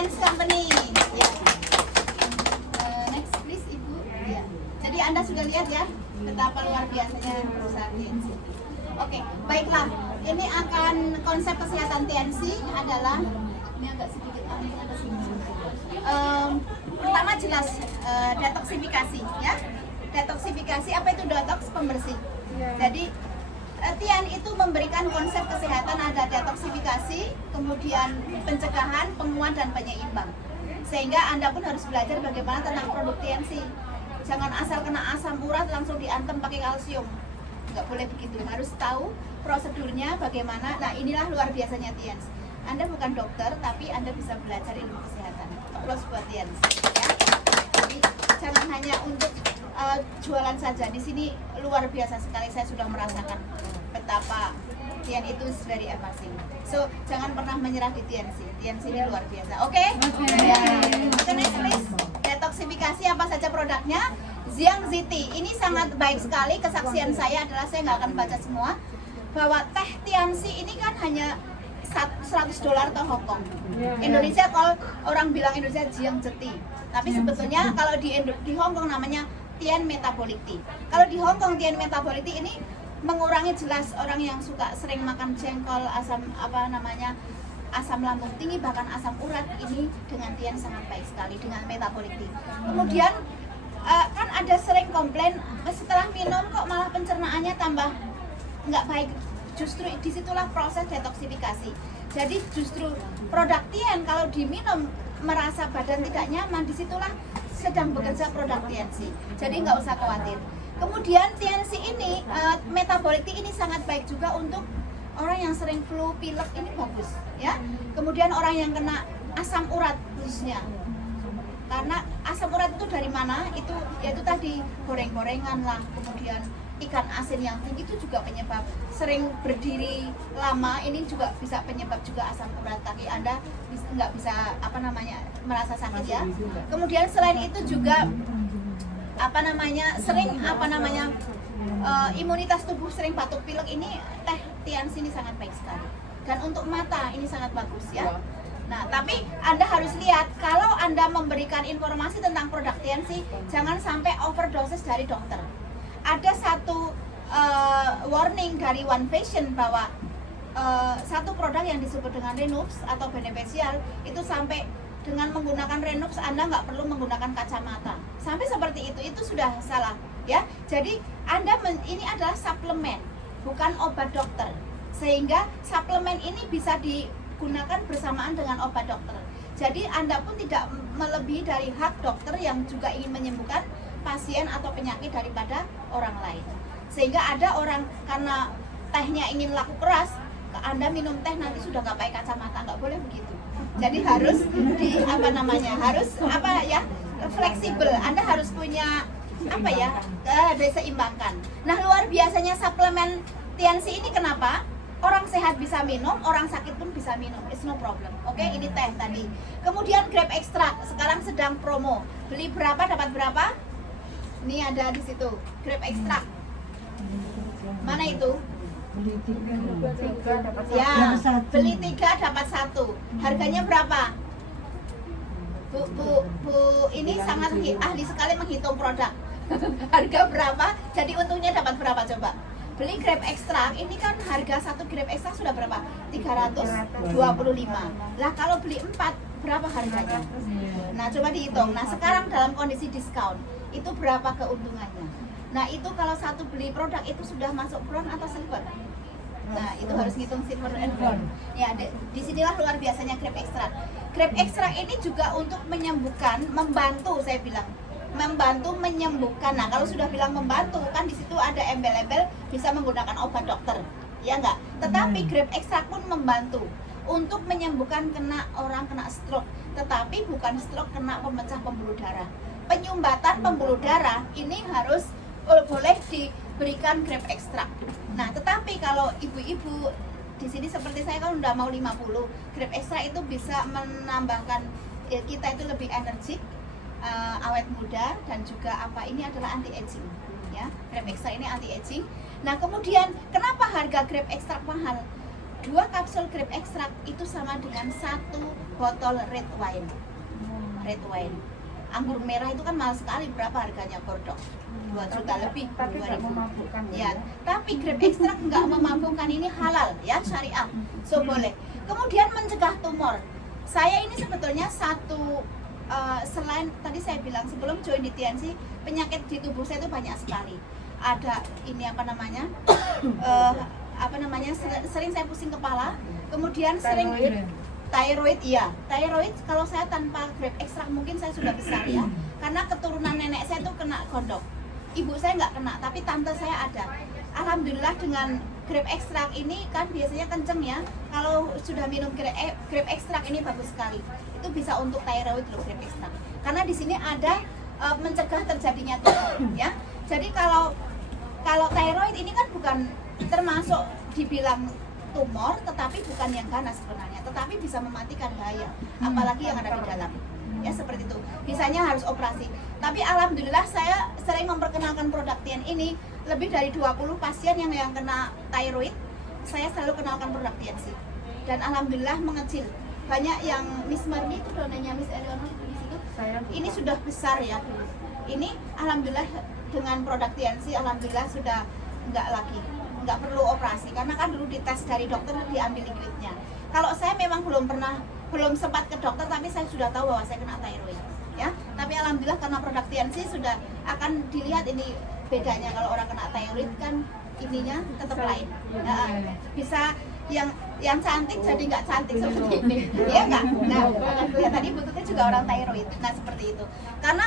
TNC Company. Ya. Next please Ibu. Ya. Jadi Anda sudah lihat ya betapa luar biasanya perusahaan TNC. Oke, baiklah. Ini akan konsep kesehatan TNC adalah ini agak sedikit aneh ada sini. Pertama jelas detoksifikasi ya. Detoksifikasi apa itu detox? Pembersih. Jadi Tian itu memberikan konsep kesehatan ada detoksifikasi, kemudian pencegahan, penguat dan penyeimbang. Sehingga Anda pun harus belajar bagaimana tentang produk TNC. Jangan asal kena asam urat langsung diantem pakai kalsium. Nggak boleh begitu. Harus tahu prosedurnya bagaimana. Nah, inilah luar biasanya TNC. Anda bukan dokter, tapi Anda bisa belajar ilmu kesehatan. Plus buat TNC ya. Jadi jangan hanya untuk jualan saja. Di sini luar biasa sekali, saya sudah merasakan betapa Tian itu is very amazing. So jangan pernah menyerah di TNC. TNC ini luar biasa. Oke? Oke, next please. Detoksifikasi apa saja produknya? Xiang Ziti. Ini sangat baik sekali. Kesaksian saya adalah saya nggak akan baca semua. Bahwa teh TNC ini kan hanya $100 atau Hongkong. Indonesia kalau orang bilang Indonesia Xiang Ziti. Tapi sebetulnya kalau di Hongkong namanya Tian Metabolic Tea. Kalau di Hongkong Tian Metabolic Tea ini mengurangi jelas orang yang suka sering makan jengkol, asam asam lambung tinggi, bahkan asam urat, ini dengan Tian sangat baik sekali dengan Metabolic Tea. Kemudian kan ada sering komplain setelah minum kok malah pencernaannya tambah nggak baik. Justru disitulah proses detoksifikasi. Jadi justru produk Tian kalau diminum merasa badan tidak nyaman, disitulah sedang bekerja produk TNC. Jadi nggak usah khawatir. Kemudian TNC ini, metabolic tea ini sangat baik juga untuk orang yang sering flu, pilek, ini bagus ya. Kemudian orang yang kena asam urat khususnya. Karena asam urat itu dari mana? Itu yaitu tadi goreng-gorengan lah, kemudian ikan asin yang tinggi itu juga penyebab. Sering berdiri lama ini juga bisa penyebab juga asam urat. Kaki Anda nggak bisa merasa sakit ya. Kemudian selain itu juga imunitas tubuh sering batuk pilek, ini teh TNC ini sangat baik sekali. Dan untuk mata ini sangat bagus ya. Nah, tapi Anda harus lihat kalau Anda memberikan informasi tentang produk TNC, jangan sampai overdoses dari dokter. Ada satu warning dari One Fashion bahwa satu produk yang disebut dengan Renux atau beneficial itu sampai dengan menggunakan Renux Anda nggak perlu menggunakan kacamata. Sampai seperti itu sudah salah ya. Jadi ini adalah suplemen, bukan obat dokter. Sehingga suplemen ini bisa digunakan bersamaan dengan obat dokter. Jadi Anda pun tidak melebihi dari hak dokter yang juga ingin menyembuhkan pasien atau penyakit daripada orang lain. Sehingga ada orang karena tehnya ingin laku keras, Anda minum teh nanti sudah nggak pakai kacamata, nggak boleh begitu. Jadi harus fleksibel. Anda harus punya diseimbangkan. Nah, luar biasanya suplemen TNC ini kenapa? Orang sehat bisa minum, orang sakit pun bisa minum. It's no problem. Oke, ini teh tadi. Kemudian grape extract sekarang sedang promo. Beli berapa dapat berapa? Ini ada di situ. Grape extract. Mana itu? Beli 3 dapat 1. Ya, beli 3 dapat 1. Harganya berapa? Bu, ini sangat ahli sekali menghitung produk. Harga berapa? Jadi untungnya dapat berapa coba? Beli grape extract, ini kan harga 1 grape extract sudah berapa? 325. Lah kalau beli 4, berapa harganya? Nah, coba dihitung. Nah, sekarang dalam kondisi diskon, itu berapa keuntungannya? Nah, itu kalau satu beli produk itu sudah masuk bronze atau silver. Nah, itu harus ngitung silver and bronze. Ya, disinilah luar biasanya grape extract. Grape extract ini juga untuk menyembuhkan, membantu saya bilang. Membantu menyembuhkan. Nah, kalau sudah bilang membantu, kan di situ ada embel-embel bisa menggunakan obat dokter. Ya enggak? Tetapi grape extract pun membantu untuk menyembuhkan orang kena stroke, tetapi bukan stroke kena pemecah pembuluh darah. Penyumbatan pembuluh darah ini harus boleh diberikan grape extract. Nah, tetapi kalau ibu-ibu di sini seperti saya kan udah mau 50, grape extract itu bisa menambahkan kita itu lebih energik, awet muda, dan juga ini adalah anti aging ya. Grape extract ini anti aging. Nah, kemudian kenapa harga grape extract mahal? 2 kapsul grape extract itu sama dengan 1 botol red wine. Red wine. Anggur merah itu kan mahal sekali, berapa harganya Bordeaux? 2 juta lebih, Tapi nggak 2.000. memabukkan. Ya, tapi grape extract nggak memabukkan, ini halal ya, syariah. So boleh. Kemudian mencegah tumor. Saya ini sebetulnya selain tadi saya bilang sebelum join di TNC, penyakit di tubuh saya itu banyak sekali. Ada ini sering saya pusing kepala, kemudian sering thyroid, iya. Thyroid kalau saya tanpa grape extract mungkin saya sudah besar ya. Karena keturunan nenek saya itu kena gondok. Ibu saya nggak kena, tapi tante saya ada. Alhamdulillah dengan grape extract ini kan biasanya kenceng ya. Kalau sudah minum grape extract ini bagus sekali. Itu bisa untuk thyroid loh grape extract. Karena di sini ada mencegah terjadinya tumor ya. Jadi kalau thyroid ini kan bukan termasuk dibilang tumor, tetapi bukan yang ganas sebenarnya, tetapi bisa mematikan bahaya, apalagi yang ada di dalam. Ya seperti itu. Bisanya harus operasi. Tapi alhamdulillah saya sering memperkenalkan produk TN ini, lebih dari 20 pasien yang kena thyroid, saya selalu kenalkan produk TNC. Dan alhamdulillah mengecil. Banyak yang Miss Marni itu donanya Miss Eleonor di situ. Ini sudah besar ya dulu. Ini alhamdulillah dengan produk TNC alhamdulillah sudah nggak perlu operasi, karena kan dulu dites dari dokter diambil liquidnya. Kalau saya memang belum sempat ke dokter, tapi saya sudah tahu bahwa saya kena thyroid ya. Tapi alhamdulillah karena produk TNC sudah akan dilihat ini bedanya. Kalau orang kena thyroid kan ininya tetap lain. Bisa yang cantik jadi nggak cantik seperti ini, ya nggak? Nah, lihat tadi bututnya juga orang thyroid. Nah seperti itu. Karena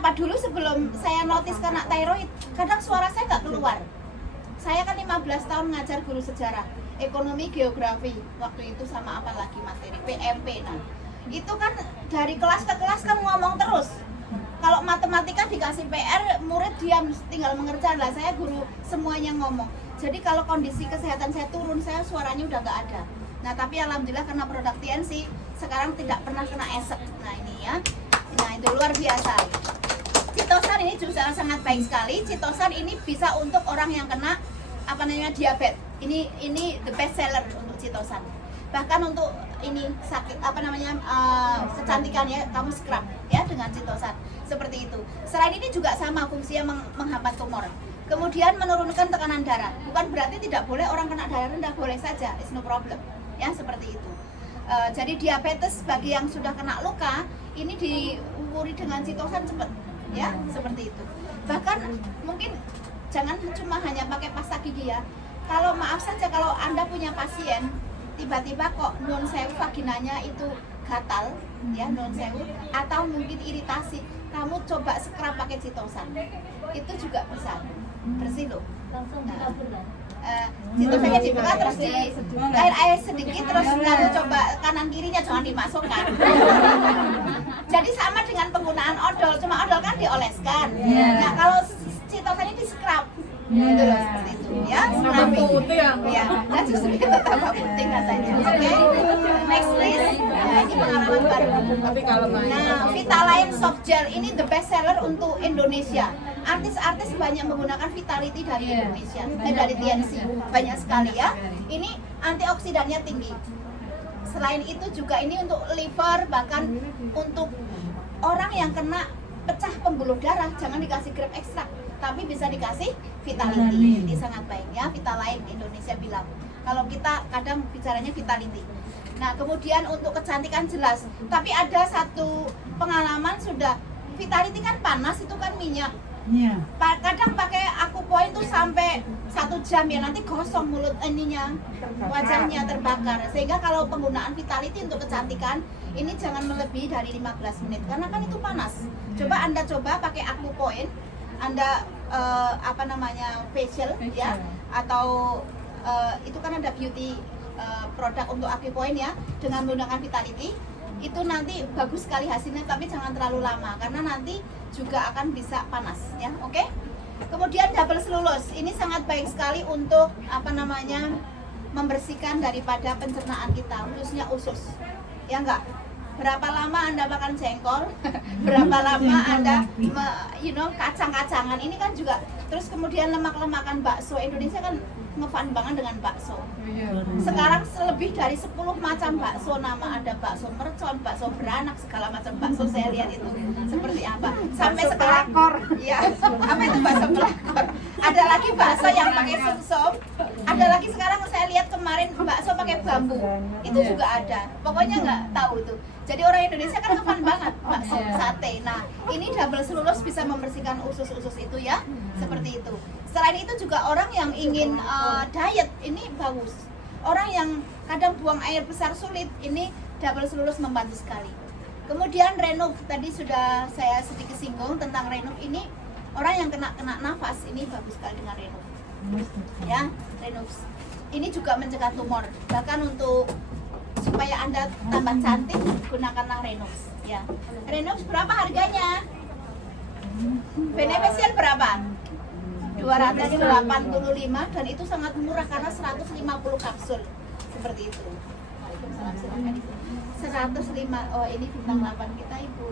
apa, dulu sebelum saya notice kena thyroid, kadang suara saya nggak keluar. Saya kan 15 tahun ngajar guru sejarah, ekonomi, geografi, waktu itu sama apa lagi materi PMP. Nah, itu kan dari kelas ke kelas kan ngomong terus. Kalau matematika dikasih PR, murid diam tinggal mengerjakan. Lah saya guru semuanya ngomong. Jadi kalau kondisi kesehatan saya turun, saya suaranya udah nggak ada. Nah, tapi alhamdulillah karena produk TNC sekarang tidak pernah kena esek. Nah, ini ya. Nah, itu luar biasa. Citosan ini juga sangat baik sekali. Citosan ini bisa untuk orang yang kena diabetes. Ini the best seller untuk citosan. Bahkan untuk ini sakit kecantikan ya, kamu scrub ya dengan citosan. Seperti itu. Selain ini juga sama fungsinya menghambat tumor. Kemudian menurunkan tekanan darah. Bukan berarti tidak boleh orang kena darah rendah, boleh saja, it's no problem. Ya, seperti itu. Jadi diabetes bagi yang sudah kena luka, ini diuburi dengan citosan cepat. Ya, seperti itu. Bahkan mungkin jangan cuma hanya pakai pasta gigi ya. Kalau maaf saja kalau Anda punya pasien tiba-tiba kok non sewu vaginanya itu gatal ya, non sewu, atau mungkin iritasi, kamu coba scrub pakai citosan. Itu juga bisa bersih loh. Langsung dikabur kan? Citosannya dibuka terus di air sedikit, terus lalu coba kanan kirinya jangan dimasukkan. Jadi sama dengan penggunaan odol, cuma odol kan dioleskan. Nah kalau citosannya di scrub, gitu loh, seperti itu ya. Scrubbing. Ya, nah justru kita tambah putih katanya. Oke, next please. Nah, ini pengalaman baru. Nah, Vitaline soft gel ini the best seller untuk Indonesia. Artis-artis banyak menggunakan Vitality dari Indonesia, dari TNC, banyak sekali ya. Ini antioksidannya tinggi. Selain itu juga ini untuk liver, bahkan untuk orang yang kena pecah pembuluh darah, jangan dikasih grape extract, tapi bisa dikasih Vitality. Ini sangat baik ya, Vitaline Indonesia bilang. Kalau kita kadang bicaranya Vitality. Nah, kemudian untuk kecantikan jelas, tapi ada satu pengalaman sudah, Vitality kan panas, itu kan minyak. Kadang pakai Aquapoint tuh sampai 1 jam ya, nanti gosong mulut ininya, wajahnya terbakar. Sehingga kalau penggunaan Vitality untuk kecantikan ini jangan melebihi dari 15 menit karena kan itu panas. Coba Anda pakai Aquapoint, Anda facial ya, atau itu kan ada beauty produk untuk Aquapoint ya, dengan menggunakan Vitality itu nanti bagus sekali hasilnya, tapi jangan terlalu lama karena nanti juga akan bisa panas ya. Oke. Kemudian double cellulose ini sangat baik sekali untuk membersihkan daripada pencernaan kita, khususnya usus. Ya enggak? Berapa lama Anda makan jengkol? Berapa lama Anda kacang-kacangan ini kan juga. Terus kemudian lemak-lemakan bakso Indonesia kan ngefan banget dengan bakso. Sekarang lebih dari 10 macam bakso, nama ada bakso mercon, bakso beranak, segala macam bakso saya lihat itu seperti apa. Sampai sekarang, ya, apa itu bakso pelakor? Ada lagi bakso yang pakai sumsum, ada lagi sekarang saya lihat kemarin bakso pakai bambu, itu juga ada. Pokoknya nggak tahu tuh. Jadi orang Indonesia kan ngefan banget bakso sate. Nah, ini double selulus bisa membersihkan usus-usus itu ya, seperti itu. Selain itu juga orang yang ingin diet ini bagus. Orang yang kadang buang air besar sulit, ini double selulus membantu sekali. Kemudian Renov, tadi sudah saya sedikit singgung tentang Renov ini. Orang yang kena nafas ini bagus sekali dengan Renov. Ya, Renov. Ini juga mencegah tumor. Bahkan untuk supaya Anda tambah cantik, gunakanlah Renov. Ya, Renov berapa harganya? Beneficial berapa? 285 dan itu sangat murah karena 150 kapsul seperti itu. Waalaikumsalam, silakan. 105. Oh, ini bintang 8 kita Ibu.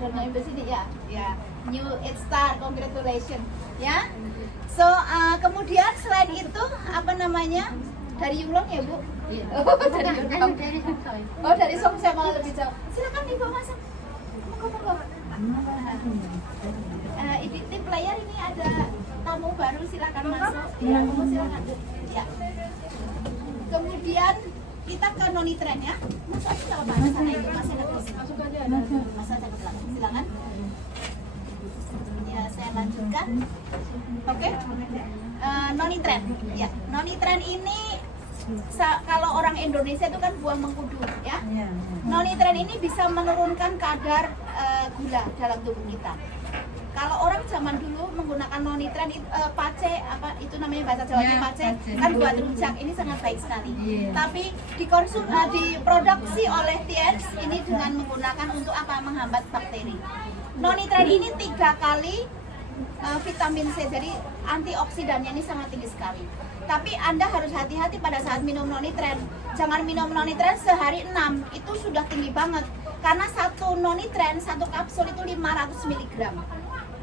Dan Ibu sini ya. Ya. New It Star, congratulations ya. So, kemudian selain itu apa namanya? Dari Yulong ya, Bu? Oh, dari Yulong. Oh, dari Song saya malah lebih jauh. Silakan Ibu masuk. Monggo. Di player ini ada tamu baru, silakan masuk. Ya, kamu silakan. Ya. Kemudian kita ke Nonitren ya. Masuk aja kalau Pak sana Ibu masih ada kursi. Masuk aja. Masuk aja ke belakang. Silakan. Ya, saya lanjutkan. Oke. Nonitren. Ya, Nonitren ini kalau orang Indonesia itu kan buah mengkudu ya. Nonitren ini bisa menurunkan kadar gula dalam tubuh kita. Kalau orang zaman dulu menggunakan nonitren pace apa itu namanya bahasa Jawanya pace kan buat rujak, ini sangat baik sekali. Tapi diproduksi oleh TNS ini dengan menggunakan untuk apa? Menghambat bakteri. Nonitren ini 3 kali vitamin C, jadi antioksidannya ini sangat tinggi sekali. Tapi Anda harus hati-hati pada saat minum nonitren. Jangan minum nonitren sehari 6, itu sudah tinggi banget. Karena satu nonitren, satu kapsul itu 500 mg.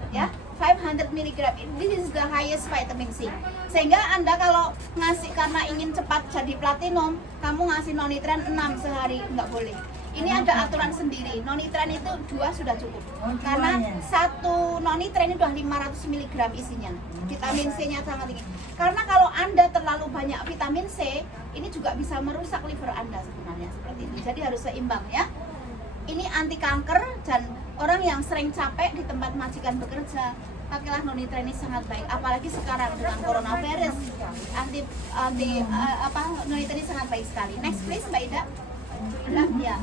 Ya, 500 mg. This is the highest vitamin C. Sehingga Anda kalau ngasih karena ingin cepat jadi platinum, kamu ngasih nonitren 6 sehari, nggak boleh. Ini ada aturan sendiri. Nonitren itu 2 sudah cukup. Karena satu nonitren itu udah 500 mg isinya. Vitamin C-nya sangat tinggi. Karena kalau Anda terlalu banyak vitamin C, ini juga bisa merusak liver Anda sebenarnya seperti itu. Jadi harus seimbang ya. Ini anti kanker dan orang yang sering capek di tempat majikan bekerja, pakailah nonitren, ini sangat baik. Apalagi sekarang dengan coronavirus, nonitren ini sangat baik sekali. Next please Mbak Ida. Ya.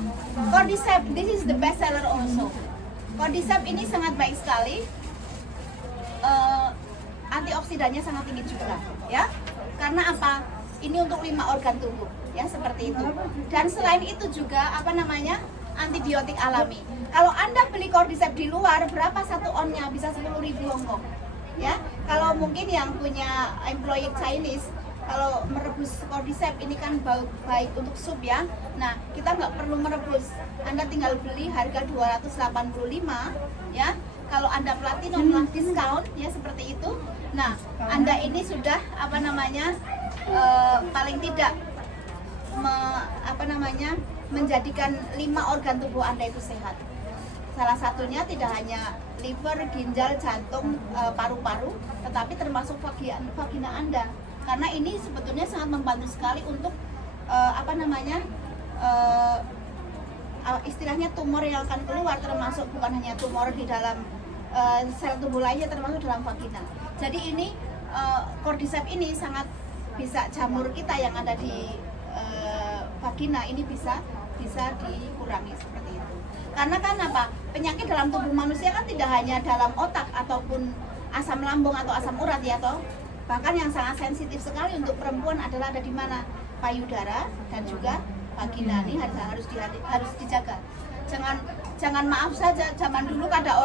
Cordyceps, this is the best seller also. Cordyceps ini sangat baik sekali. Antioksidannya sangat tinggi juga, ya. Karena apa? Ini untuk 5 organ tubuh, ya seperti itu. Dan selain itu juga apa namanya? Antibiotik alami. Kalau Anda beli Cordyceps di luar, berapa satu onnya? Bisa 10.000 Hongkong. Ya, kalau mungkin yang punya employee Chinese, kalau merebus Cordyceps ini kan baik untuk sup ya. Nah, kita nggak perlu merebus. Anda tinggal beli harga 285 ya. Kalau Anda platinum diskon ya seperti itu. Nah, Anda ini sudah apa namanya? Paling tidak menjadikan 5 organ tubuh Anda itu sehat. Salah satunya tidak hanya liver, ginjal, jantung, paru-paru, tetapi termasuk vagina Anda. Karena ini sebetulnya sangat membantu sekali untuk istilahnya tumor yang akan keluar, termasuk bukan hanya tumor di dalam sel tubuh lainnya, termasuk dalam vagina. Jadi ini Cordyceps ini sangat bisa jamur kita yang ada di vagina ini bisa dikurangi seperti itu. Karena kan apa? Penyakit dalam tubuh manusia kan tidak hanya dalam otak ataupun asam lambung atau asam urat ya toh. Bahkan yang sangat sensitif sekali untuk perempuan adalah ada di mana? Payudara dan juga vagina. Ini harus dijaga. Jangan maaf saja, zaman dulu ada orang